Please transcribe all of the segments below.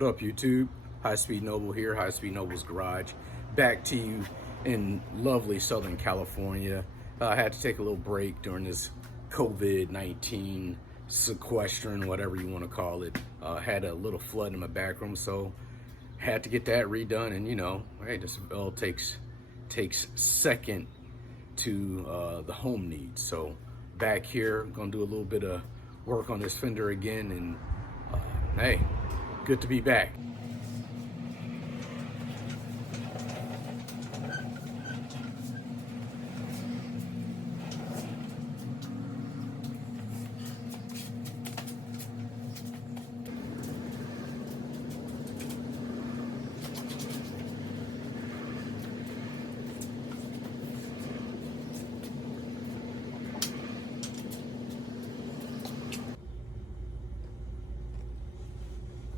What up, YouTube? High Speed Noble here, High Speed Noble's Garage. Back to you in lovely Southern California. I had to take a little break during this COVID-19 sequestering, whatever you want to call it. Had a little flood in my back room, so had to get that redone. And you know, hey, this all takes second to the home needs. So back here, I'm gonna do a little bit of work on this fender again, and hey, good to be back.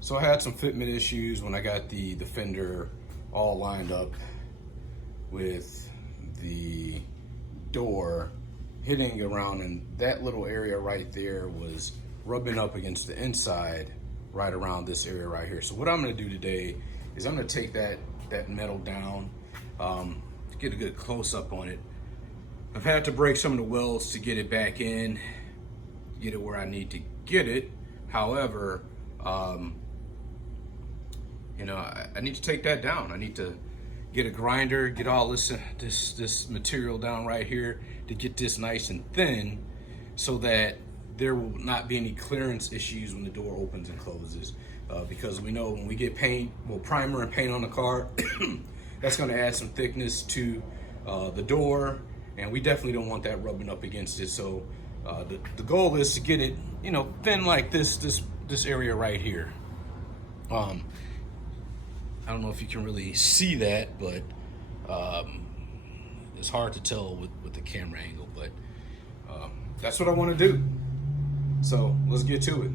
So I had some fitment issues when I got the fender all lined up with the door hitting around, and that little area right there was rubbing up against the inside right around this area right here. So what I'm gonna do today is I'm gonna take that metal down, get a good close up on it. I've had to break some of the welds to get it back in, get it where I need to get it. However, you know, I need to take that down. I need to get a grinder, get all this material down right here to get this nice and thin so that there will not be any clearance issues when the door opens and closes. Because we know when we get paint, well, primer and paint on the car, that's gonna add some thickness to the door, and we definitely don't want that rubbing up against it. So the goal is to get it, you know, thin like this area right here. I don't know if you can really see that, but it's hard to tell with the camera angle, but that's what I want to do. So let's get to it.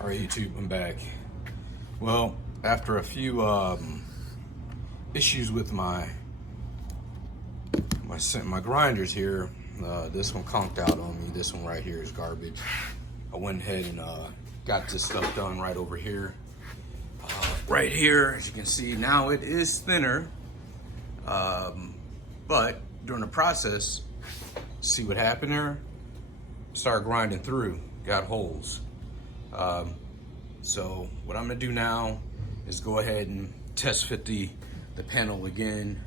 All right, YouTube, I'm back. Well, after a few issues with my grinders here, this one conked out on me. This one right here is garbage. I went ahead and got this stuff done right over here. Right here, as you can see, now it is thinner, but during the process, see what happened there? Started grinding through, got holes. So what I'm gonna do now is go ahead and test fit the panel again.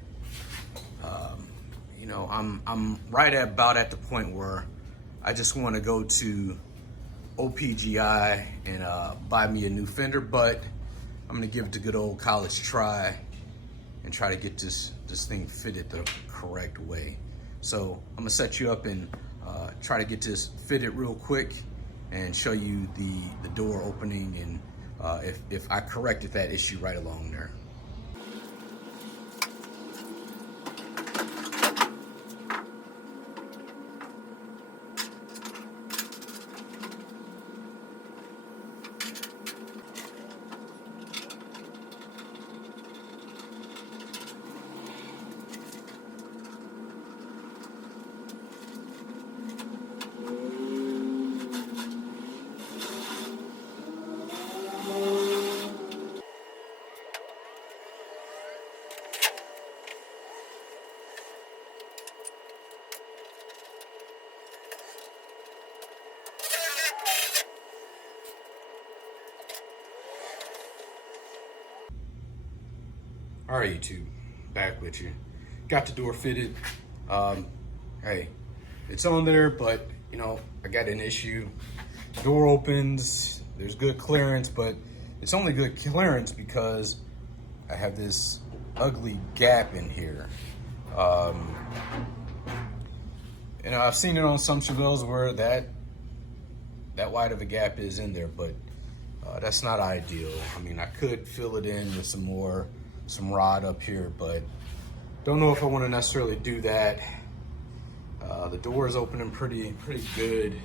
You know, I'm right about at the point where I just want to go to OPGI and buy me a new fender, but I'm gonna give it the good old college try and try to get this thing fitted the correct way. So I'm gonna set you up and try to get this fitted real quick and show you the door opening, and if I corrected that issue right along there. All right, YouTube, back with you. Got the door fitted. Hey, it's on there, but you know, I got an issue. Door opens, there's good clearance, but it's only good clearance because I have this ugly gap in here. And I've seen it on some Chevelles where that wide of a gap is in there, but that's not ideal. I mean, I could fill it in with some rod up here, but don't know if I want to necessarily do that. The door is opening pretty good,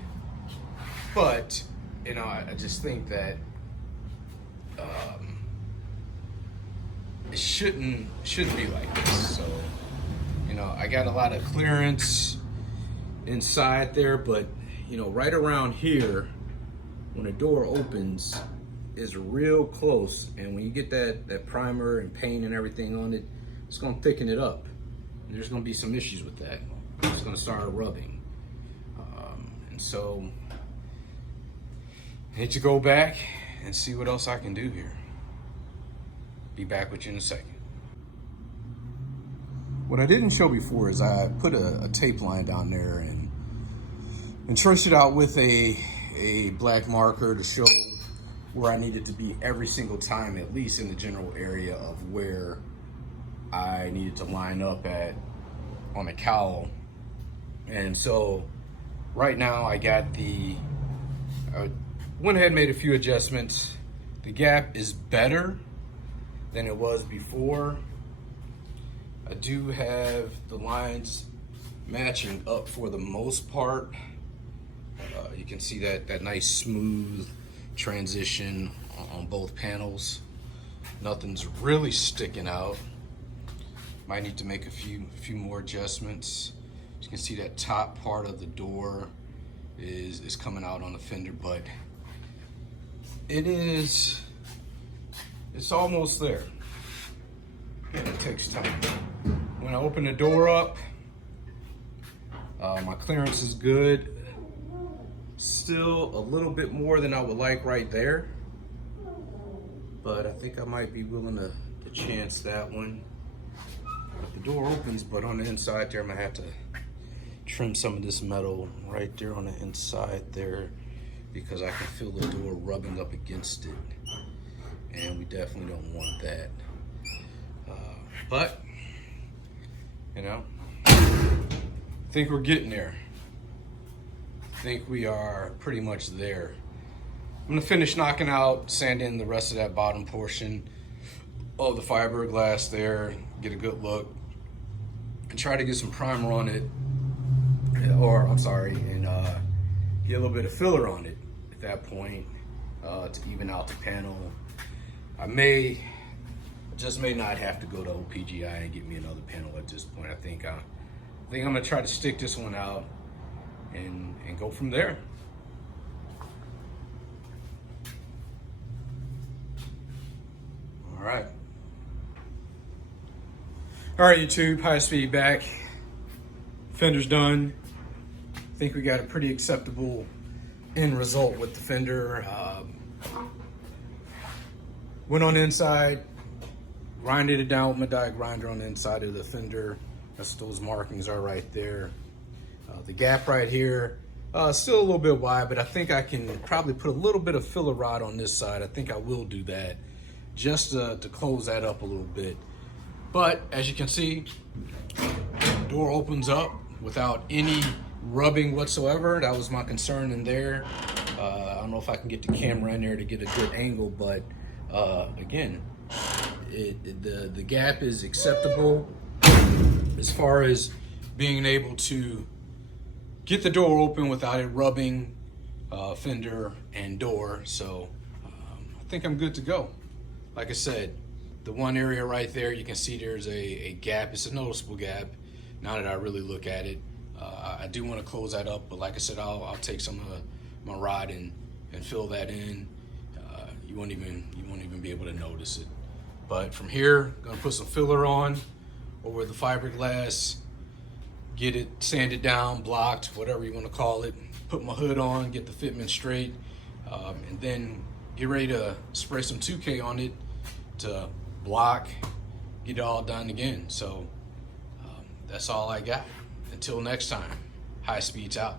but you know, I just think that it shouldn't be like this. So, you know, I got a lot of clearance inside there, but you know, right around here, when the door opens, is real close, and when you get that primer and paint and everything on it, it's gonna thicken it up, and there's gonna be some issues with that. It's gonna start rubbing, and so I need to go back and see what else I can do here. Be back with you in a second. What I didn't show before is I put a tape line down there and traced it out with a black marker to show where I needed to be every single time, at least in the general area of where I needed to line up at on the cowl. And so right now I went ahead and made a few adjustments. The gap is better than it was before. I do have the lines matching up for the most part. You can see that nice smooth transition on both panels. Nothing's really sticking out. Might need to make a few more adjustments. You can see that top part of the door is coming out on the fender, but it's almost there. And it takes time. When I open the door up, my clearance is good. Still a little bit more than I would like right there, but I think I might be willing to chance that one. The door opens, but on the inside there, I'm gonna have to trim some of this metal right there on the inside there, because I can feel the door rubbing up against it, and we definitely don't want that. But you know, I think we're getting there. I think we are pretty much there. I'm gonna finish knocking out, sand in the rest of that bottom portion of the fiberglass there, get a good look, and try to get some primer on it, and get a little bit of filler on it at that point to even out the panel. I just may not have to go to OPGI and get me another panel at this point. I think I'm gonna try to stick this one out and go from there. All right, YouTube, high speed back. Fender's done. I think we got a pretty acceptable end result with the fender. Went on the inside, grinded it down with my die grinder on the inside of the fender. That's what those markings are right there. The gap right here, still a little bit wide, but I think I can probably put a little bit of filler rod on this side. I think I will do that just to close that up a little bit. But as you can see, the door opens up without any rubbing whatsoever. That was my concern in there. I don't know if I can get the camera in there to get a good angle, but again, the gap is acceptable as far as being able to get the door open without it rubbing fender and door. So I think I'm good to go. Like I said, the one area right there, you can see there's a gap. It's a noticeable gap now that I really look at it. I do want to close that up, but like I said, I'll take some of my rod and fill that in. You won't even be able to notice it. But from here, gonna put some filler on over the fiberglass, get it sanded down, blocked, whatever you want to call it. Put my hood on, get the fitment straight, and then get ready to spray some 2K on it to block, get it all done again. So that's all I got. Until next time, High Speed's out.